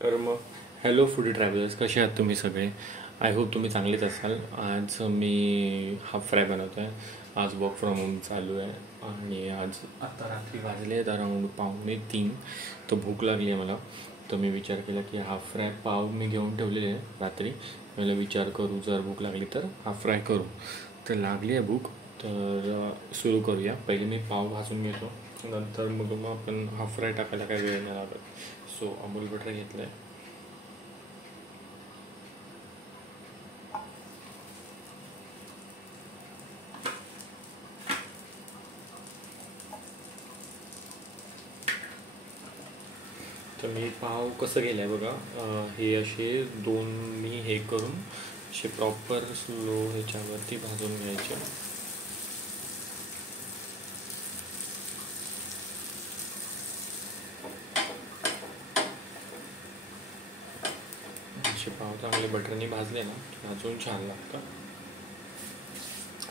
तर मग hello foodie travellers, कसे आहात तुम्ही सगळे? आय होप तुम्ही चांगलेच असाल. आज मी हाफ फ्राय बनवतो आहे. आज वर्क फ्रॉम होम चालू आहे आणि आज आत्ता रात्री वाजले आहेत अराऊंड 2:45. तर भूक लागली आहे मला. तर मी विचार केला की हाफ फ्राय पाव मी घेऊन ठेवलेले आहे रात्री. मला विचार करू, जर भूक लागली तर हाफ फ्राय करू. तर लागली आहे भूक, तर सुरू करूया. पहिले मी पाव भाजून घेतो, नंतर मग आपण हाफ फ्राय टाकायला काय वेळ नाही लागत. सो अमूल बटर घेतलं आहे. तर मी पाव कसं केलं आहे बघा. हे असे दोन मी हे करून असे प्रॉपर स्लो ह्याच्यावरती भाजून घ्यायचे. असे पाव चांगले बटरने भाजले ना की अजून छान लागतं.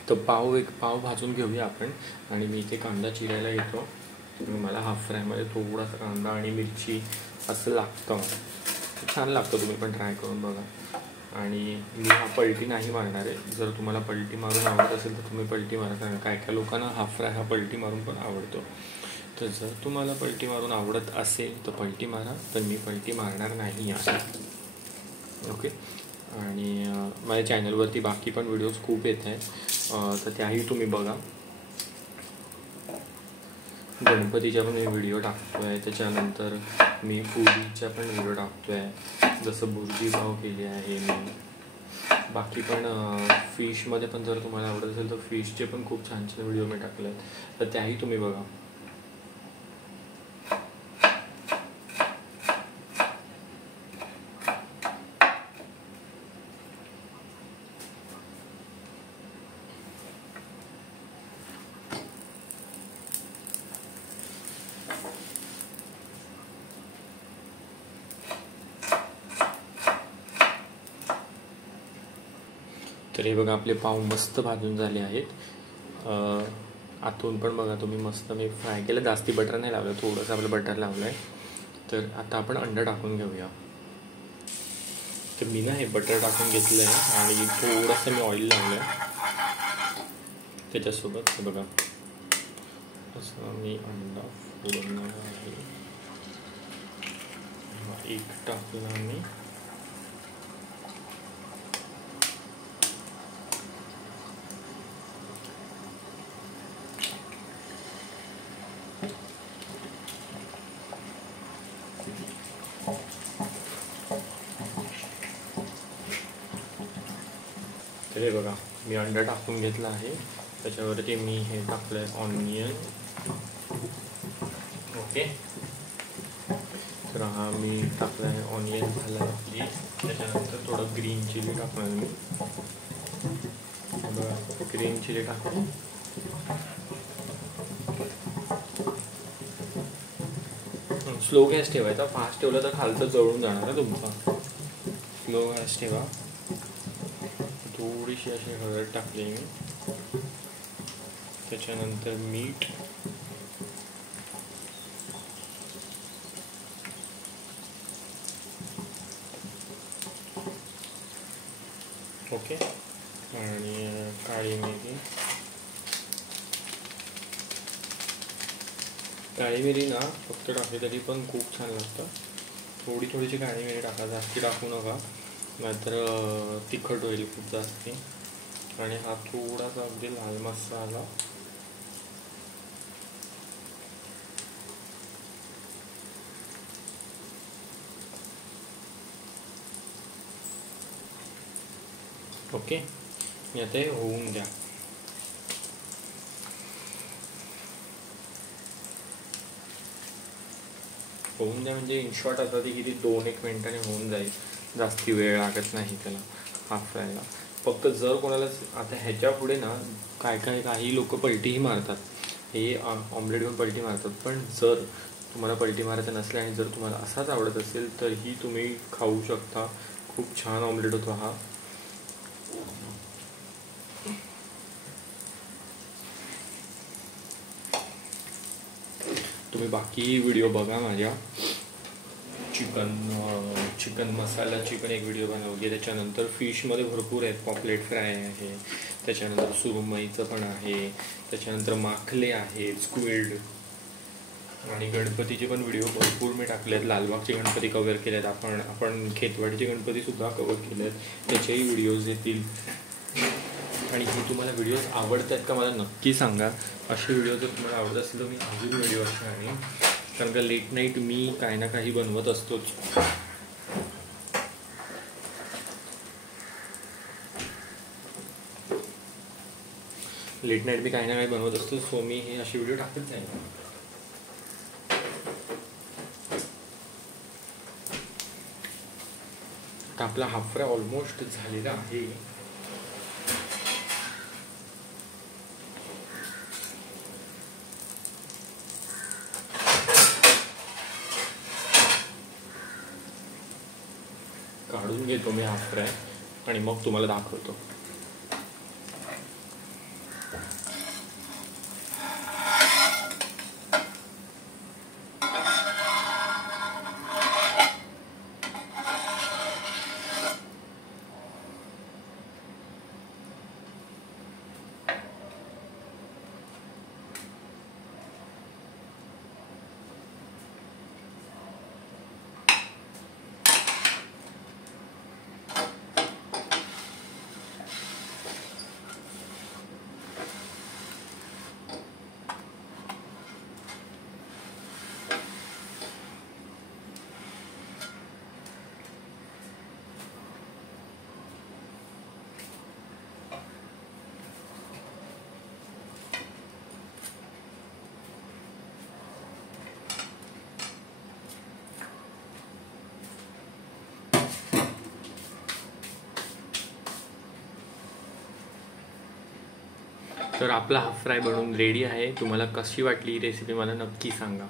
तर एक पाव भाजून घेऊया आपण. आणि मी इथे कांदा चिरायला घेतो. मला हाफ फ्रायमध्ये थोडासा कांदा आणि मिरची असं लागतं. छान लागतं, तुम्ही पण ट्राय करून बघा. आणि मी हा पलटी नाही मारणार आहे. जर तुम्हाला पलटी मारून आवडत असेल तर तुम्ही पलटी मारा, कारण काय काय लोकांना हाफ फ्राय हा पलटी मारून पण आवडतो. तर जर तुम्हाला पलटी मारून आवडत असेल तर पलटी मारा, तर मी पलटी मारणार नाही आहे. ओके. आणि माझ्या चॅनलवरती बाकी पण व्हिडिओज खूप येत आहेत, तर त्याही तुम्ही बघा. गणपतीच्या पण मी व्हिडिओ टाकतो आहे. त्याच्यानंतर मी पुरीच्या पण व्हिडिओ टाकतो आहे, जसं बुर्जी पाव केली आहे मी. बाकी पण फिशमध्ये पण जर तुम्हाला आवडत असेल तर फिशचे पण खूप छान छान व्हिडिओ मी टाकले आहेत, तर त्याही तुम्ही बघा. तर हे बघा, आपले पाव मस्त भाजून झाले आहेत. आतून पण बघा तुम्ही, मस्त मी फ्राय केलं. जास्ती बटर नाही लावलं, थोडंसं आपलं बटर लावलं आहे. तर आता आपण अंडं टाकून घेऊया. तर मी ना हे बटर टाकून घेतलं आहे आणि थोडंसं मी ऑइल लावलं आहे त्याच्यासोबत. हे बघा, असं मी अंडा फोडणार आहे. एक टाकला मी. तर हे बघा, मी अंडा टाकून घेतला आहे. त्याच्यावरती मी हे टाकलं आहे ऑनियन. ओके. तर हा मी टाकला आहे ऑनियन भाजला. त्याच्यानंतर थोडं ग्रीन चिली टाकणार मी. बघा, ग्रीन चिली टाकतो. स्लो गॅस ठेवायचा, फास्ट ठेवला तर खालचं जळून जाणार आहे तुमचा. स्लो गॅस ठेवा. थोडीशी अशी हळद टाकली मी. त्याच्यानंतर मीठ. ओके. आणि काळी मिरी. काळी मिरी ना फक्त टाकली तरी पण खूप छान लागतं. थोडीशी काळी मिरी टाका, जास्ती टाकू नका, नाहीतर तिखट होईल खूप जास्ती. आणि हा थोडासा अगदी लाल मसाला. ओके. आता हे होऊन द्या. म्हणजे इन शॉर्ट आता ती किती 2-1 मिनिटांनी होऊन जाईल. जास्ती वेळ लागत नाही त्याला हाफ फ्रायला. फक्त जर कोणाला आता ह्याच्या पुढे ना काही लोक पलटीही मारतात. हे ऑमलेट घेऊन पलटी मारतात. पण जर तुम्हाला पलटी मारायचं नसलं आणि जर तुम्हाला असाच आवडत असेल तर ही तुम्ही खाऊ शकता. खूप छान ऑमलेट होतो हा. तुम्ही बाकी व्हिडिओ बघा माझ्या. चिकन मसाला चिकन एक व्हिडिओ बनवली. त्याच्यानंतर फिशमध्ये भरपूर आहेत. पॉपलेट फ्राय आहे, त्याच्यानंतर सुरमईचं पण आहे, त्याच्यानंतर माखले आहेत, स्क्विड. आणि गणपतीचे पण व्हिडिओ भरपूर मी टाकले आहेत. लालबागचे गणपती कव्हर केले आहेत आपण खेतवाडीचे गणपतीसुद्धा कव्हर केले आहेत, त्याचेही व्हिडिओज येतील. आणि हे तुम्हाला व्हिडिओज आवडत आहेत का मला नक्की सांगा. असे व्हिडिओ जर तुम्हाला आवडत असतील तर मी अजून व्हिडिओ असे आणीन, कारण का लेट नाईट मी काही ना काही बनवत असतोच. लेट नाईट मी काही ना काही बनवत असतो, सो मी हे असे व्हिडिओ टाकत जाईन. आपला हाफ फ्राय ऑलमोस्ट झालेला आहे. काढून घेतो मी हाफ फ्राय आणि मग तुम्हाला दाखवतो. तर आपला हाफ फ्राय बनवून रेडी आहे. तुम्हाला कशी वाटली ही रेसिपी मला नक्की सांगा.